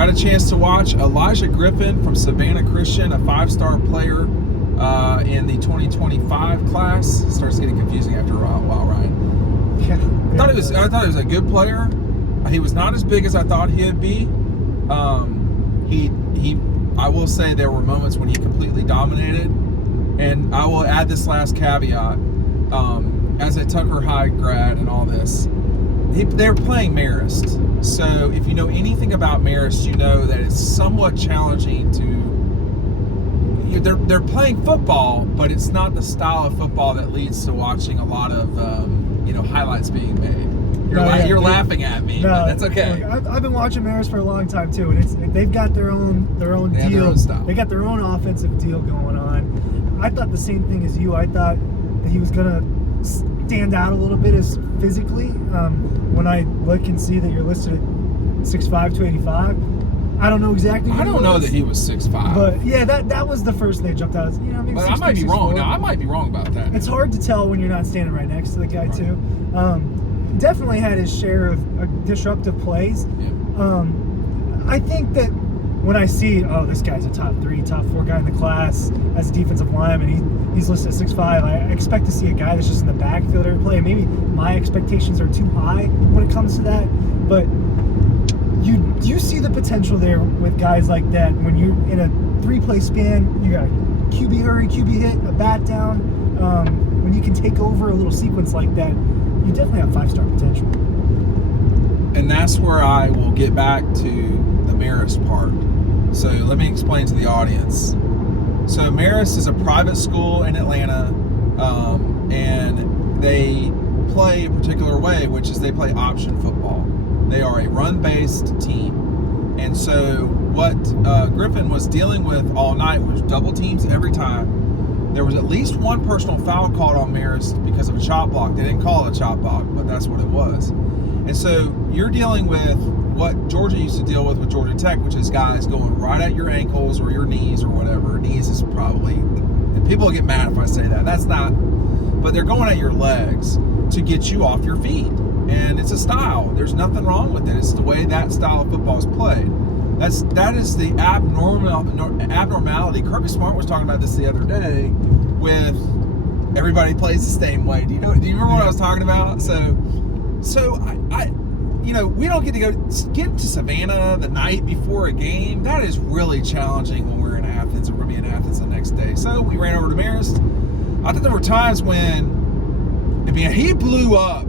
got a chance to watch Elijah Griffin from Savannah Christian, a 5-star player in the 2025 class. It starts getting confusing after a while, Ryan. Yeah. I thought he was a good player. He was not as big as I thought he'd be. I will say there were moments when he completely dominated. And I will add this last caveat. As a Tucker High grad and all this, they're playing Marist. So if you know anything about Marist, you know that it's somewhat challenging to. They're playing football, but it's not the style of football that leads to watching a lot of highlights being made. You're laughing at me, but that's okay. Look, I've been watching Marist for a long time too, and they've got their own deal. Their own style. They got their own offensive deal going on. I thought the same thing as you. I thought that he was gonna stand out a little bit as physically. When I look and see that you're listed at 6'5", 285, I don't know exactly. I don't know that he was 6'5", but yeah, that was the first thing that jumped out. Maybe but 6'3", I might be wrong. 6'4". No, I might be wrong about that. It's hard to tell when you're not standing right next to the guy too. Definitely had his share of disruptive plays. Yeah. I think that when I see, this guy's a top 3, top 4 guy in the class as a defensive lineman, he's listed at 6'5", I expect to see a guy that's just in the backfield every play. Maybe my expectations are too high when it comes to that, but you see the potential there with guys like that. When you're in a 3-play span, you got a QB hurry, QB hit, a bat down. When you can take over a little sequence like that, you definitely have 5-star potential. And that's where I will get back to the Marist part. So let me explain to the audience. So Marist is a private school in Atlanta, and they play a particular way, which is they play option football. They are a run-based team. And so what Griffin was dealing with all night was double teams every time. There was at least one personal foul called on Marist because of a chop block. They didn't call it a chop block, but that's what it was. And so you're dealing with what Georgia used to deal with Georgia Tech, which is guys going right at your ankles or your knees or whatever. Knees is probably, people will get mad if I say that. That's not, but they're going at your legs to get you off your feet. And it's a style. There's nothing wrong with it. It's the way that style of football is played. That is the abnormality. Kirby Smart was talking about this the other day with everybody plays the same way. Do you remember what I was talking about? So I we don't get to Savannah the night before a game. That is really challenging when we're in Athens, and we're going to be in Athens the next day. So we ran over to Marist. I think there were times when, he blew up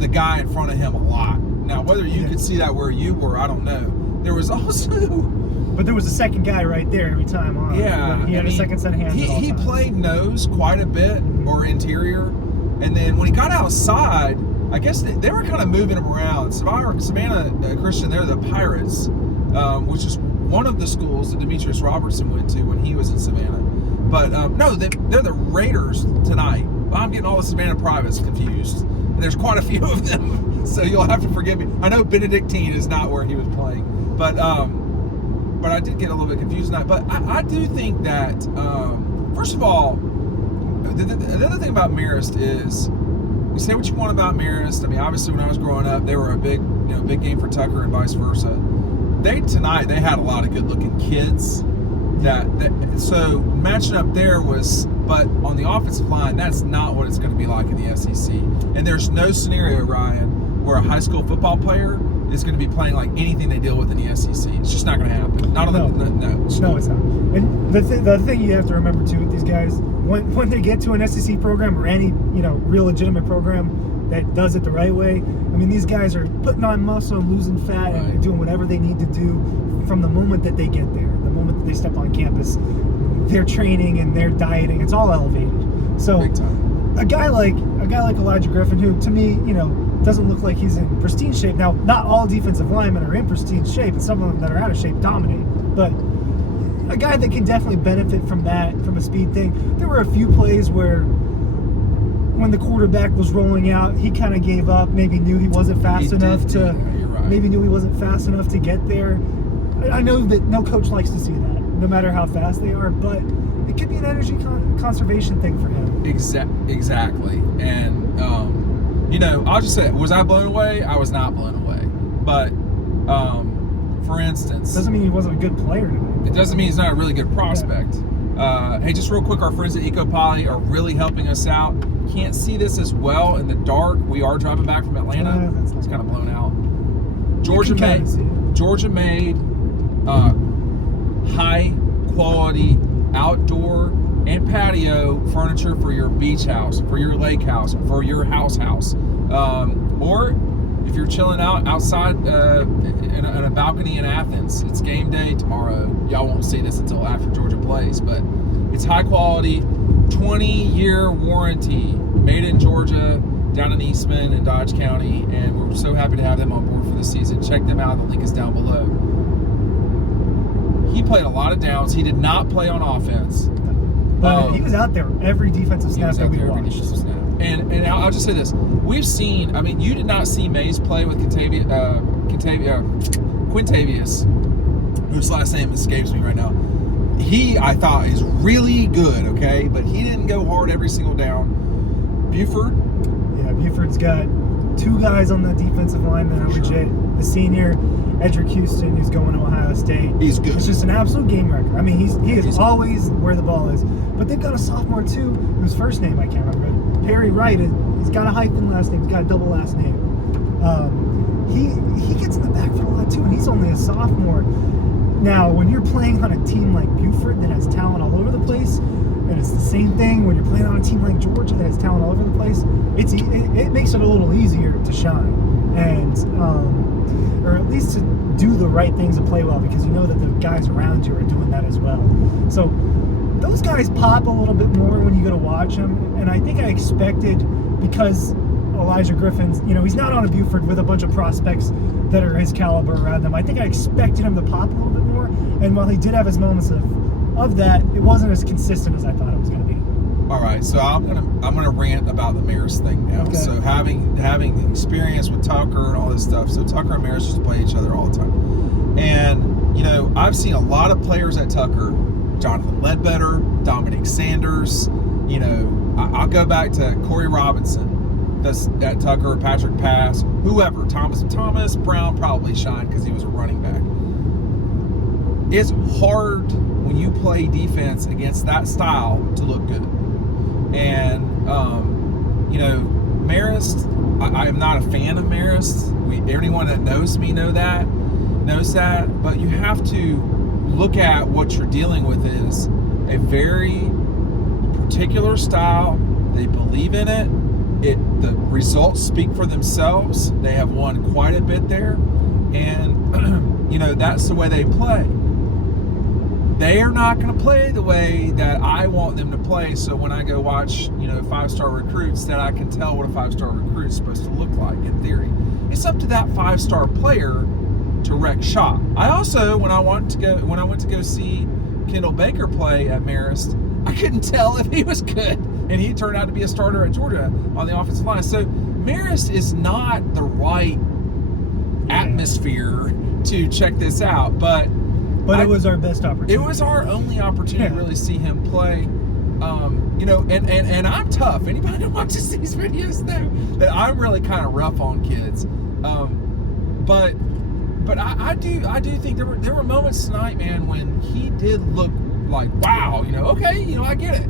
the guy in front of him a lot. Now, whether you could see that where you were, I don't know. There was also... But there was a second guy right there every time on. Yeah. He had a second set of hands. He played nose quite a bit, or interior. And then when he got outside, I guess they were kind of moving him around. Savannah Christian, they're the Pirates, which is one of the schools that Demetrius Robertson went to when he was in Savannah. But no, they're the Raiders tonight. I'm getting all the Savannah Privates confused. There's quite a few of them, so you'll have to forgive me. I know Benedictine is not where he was playing, but I did get a little bit confused tonight. But I do think that, first of all, the other thing about Marist is, you say what you want about Marist. Obviously when I was growing up, they were a big game for Tucker and vice versa. Tonight they had a lot of good-looking kids. So matching up there was, but on the offensive line, that's not what it's going to be like in the SEC. And there's no scenario, Ryan, where a high school football player is going to be playing like anything they deal with in the SEC. It's just not going to happen. No, it's not. And the thing you have to remember too with these guys, when they get to an SEC program or any real legitimate program that does it the right way, these guys are putting on muscle and losing fat and doing whatever they need to do from the moment that they get there, the moment that they step on campus. Their training and their dieting, it's all elevated. So a guy like Elijah Griffin, who to me, doesn't look like he's in pristine shape. Now, not all defensive linemen are in pristine shape, and some of them that are out of shape dominate. But a guy that can definitely benefit from that, from a speed thing. There were a few plays where when the quarterback was rolling out, he kind of gave up, maybe knew he wasn't fast enough to get there. I know that no coach likes to see that, no matter how fast they are, but it could be an energy conservation thing for him. Exactly. And, I'll just say, was I blown away? I was not blown away. But For instance. Doesn't mean he wasn't a good player tonight. It doesn't mean he's not a really good prospect. Hey, just real quick, our friends at EcoPoly are really helping us out. Can't see this as well in the dark. We are driving back from Atlanta. It's kind of blown out. Georgia made high quality outdoor and patio furniture for your beach house, for your lake house, for your house. Or if you're chilling outside in a balcony in Athens, it's game day tomorrow. Y'all won't see this until after Georgia plays, but it's high quality, 20-year warranty, made in Georgia, down in Eastman and Dodge County, and we're so happy to have them on board for the season. Check them out. The link is down below. He played a lot of downs. He did not play on offense. But he was out there every defensive snap that we watched. And I'll just say this. We've seen, I mean, you did not see Mays play with Quintavious, whose last name escapes me right now. He, I thought, is really good, okay? But he didn't go hard every single down. Buford? Yeah, Buford's got two guys on the defensive line that are legit. The senior, Edric Houston, who's going to Ohio State. He's good. It's just an absolute game record. I mean, he is always where the ball is. But they've got a sophomore, too, whose first name I can't remember. Perry Wright. He's got a hyphen last name. He's got a double last name. He gets in the backfield a lot, too, and he's only a sophomore. Now, when you're playing on a team like Buford that has talent all over the place, and it's the same thing when you're playing on a team like Georgia that has talent all over the place, it makes it a little easier to shine, and or at least to do the right things and play well, because you know that the guys around you are doing that as well. So those guys pop a little bit more when you go to watch them, and I think I expected, because Elijah Griffin's, he's not on a Buford with a bunch of prospects that are his caliber around them. I think I expected him to pop a little bit more, and while he did have his moments of that, it wasn't as consistent as I thought it was going to be. All right, so I'm gonna rant about the Marist thing now. Okay. So having experience with Tucker and all this stuff, so Tucker and Marist just play each other all the time, and I've seen a lot of players at Tucker, Jonathan Ledbetter, Dominic Sanders. I'll go back to Corey Robinson. That's at Tucker, Patrick Pass, whoever, Thomas Brown probably shined because he was a running back. It's hard when you play defense against that style to look good. And Marist, I am not a fan of Marist. Everyone that knows me knows that. But you have to look at what you're dealing with is a very particular style. They believe in it. The results speak for themselves. They have won quite a bit there, and that's the way they play. They are not going to play the way that I want them to play. So when I go watch, 5-star recruits, that I can tell what a 5-star recruit is supposed to look like in theory. It's up to that 5-star player to wreck shop. I also, when I went to go see Kendall Baker play at Marist, I couldn't tell if he was good. And he turned out to be a starter at Georgia on the offensive line. So Marist is not the right atmosphere to check this out. But it was our best opportunity. It was our only opportunity to really see him play. And I'm tough. Anybody that watches these videos know that I'm really kind of rough on kids. But I do think there were moments tonight, man, when he did look like, wow, okay, I get it.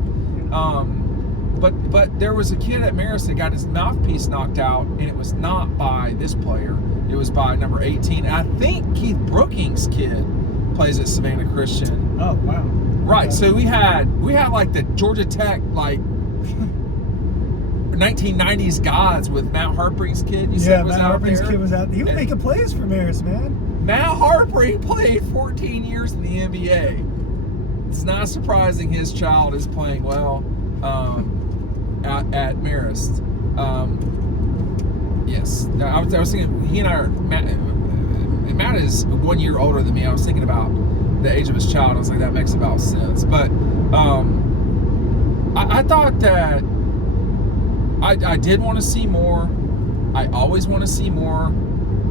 But there was a kid at Marist that got his mouthpiece knocked out, and it was not by this player. It was by number 18. And I think Keith Brookings' kid plays at Savannah Christian. Oh, wow. Right. Okay. So we had like the Georgia Tech 1990s gods with Matt Harpring's kid. Matt Harpring's kid was out. He was making plays for Marist, man. Matt Harpring played 14 years in the NBA. It's not surprising his child is playing well. At Marist. Yes. I was thinking, he and I are, Matt is 1 year older than me. I was thinking about the age of his child. I was like, that makes about sense. But I thought that I did want to see more. I always want to see more.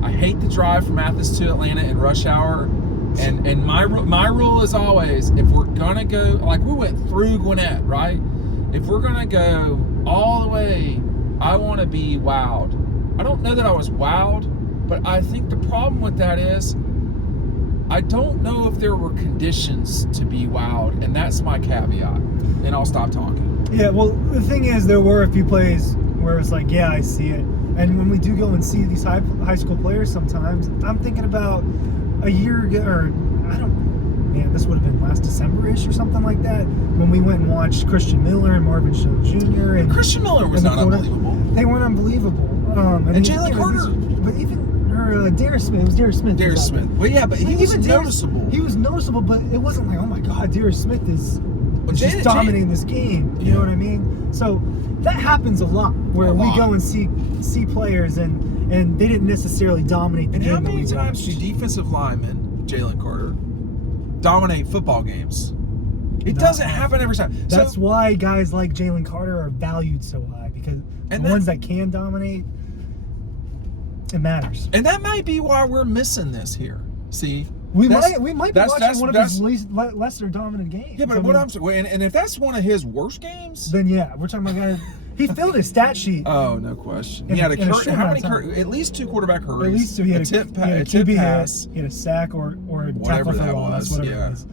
I hate the drive from Athens to Atlanta in rush hour. And my rule is always, if we're going to go, like we went through Gwinnett, right? If we're going to go all the way, I want to be wowed. I don't know that I was wowed, but I think the problem with that is I don't know if there were conditions to be wowed, and that's my caveat. And I'll stop talking. Yeah, well, the thing is, there were a few plays where it's like, yeah, I see it. And when we do go and see these high school players sometimes, I'm thinking about a year ago, or I don't, man, this would have been last December-ish or something like that, when we went and watched Christian Miller and Marvin Jones Jr. And Christian Miller was not unbelievable. They weren't unbelievable. And Jalen Carter. But even Darius Smith. It was Darius Smith. Darius Smith. Well, yeah, but he was noticeable. He was noticeable, but it wasn't like, oh my God, Darius Smith is just dominating this game. You know what I mean? So that happens a lot where we go and see players and they didn't necessarily dominate the game. And how many times do defensive linemen, Jalen Carter, dominate football games? It doesn't happen every time. That's why guys like Jalen Carter are valued so high, because the ones that can dominate, it matters. And that might be why we're missing this here. See? We might be watching one of his lesser dominant games. Yeah, but I'm saying, and if that's one of his worst games, then yeah, we're talking about guys. He filled his stat sheet. Oh, no question. He had at least 2 quarterback hurries. At least 2. He had a tip pass. He had a sack or a whatever tackle for that loss. was. Whatever it was.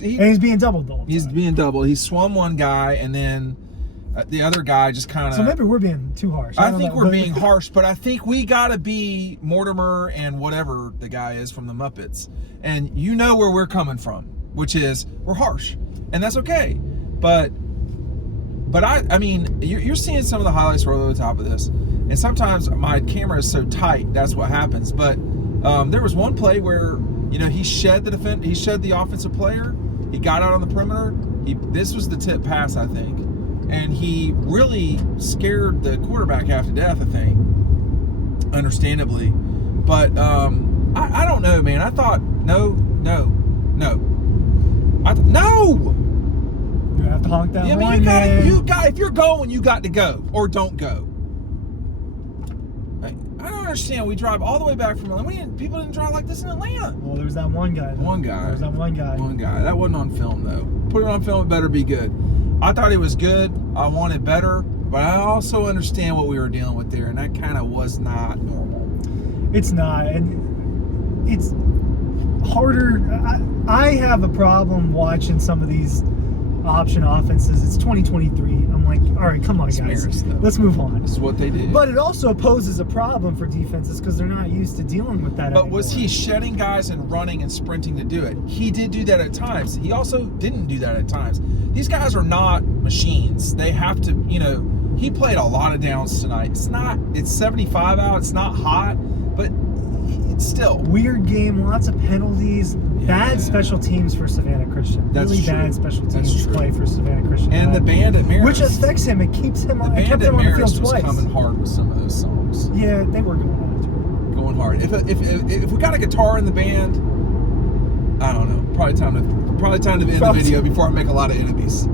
He's being doubled though. He's being doubled. He swung one guy, and then the other guy just kind of. So maybe we're being too harsh. I think we're being harsh, but I think we gotta be Mortimer and whatever the guy is from the Muppets, and you know where we're coming from, which is we're harsh, and that's okay. But I mean, you're seeing some of the highlights roll over the top of this, and sometimes my camera is so tight, that's what happens. But there was one play where he shed the offensive player. He got out on the perimeter. This was the tip pass, I think, and he really scared the quarterback half to death, I think, understandably. But I don't know, man. I thought no. You have to honk that horn, if you're going, you got to go, or don't go. I don't understand. We drive all the way back from Atlanta. People didn't drive like this in Atlanta. Well, there was that one guy. One guy. There was that one guy. One guy. That wasn't on film, though. Put it on film, it better be good. I thought it was good. I wanted better, but I also understand what we were dealing with there, and that kind of was not normal. It's not, and it's harder. I have a problem watching some of these option offenses. It's 2023. I'm like, all right, come on, guys, let's move on. This is what they did. But it also poses a problem for defenses because they're not used to dealing with that. But was he shedding guys and running and sprinting to do it? He did do that at times. He also didn't do that at times. These guys are not machines. They have to, he played a lot of downs tonight. It's 75 out. It's not hot, but it's still weird game. Lots of penalties. Bad special teams for Savannah Christian. That's really true. Bad special teams play for Savannah Christian. And the band at Marist, which affects him. It keeps him on. The band at Marist was twice. coming hard with some of those songs. Yeah, they were going on. Going hard. If we got a guitar in the band, I don't know. Probably time to end the video before I make a lot of enemies.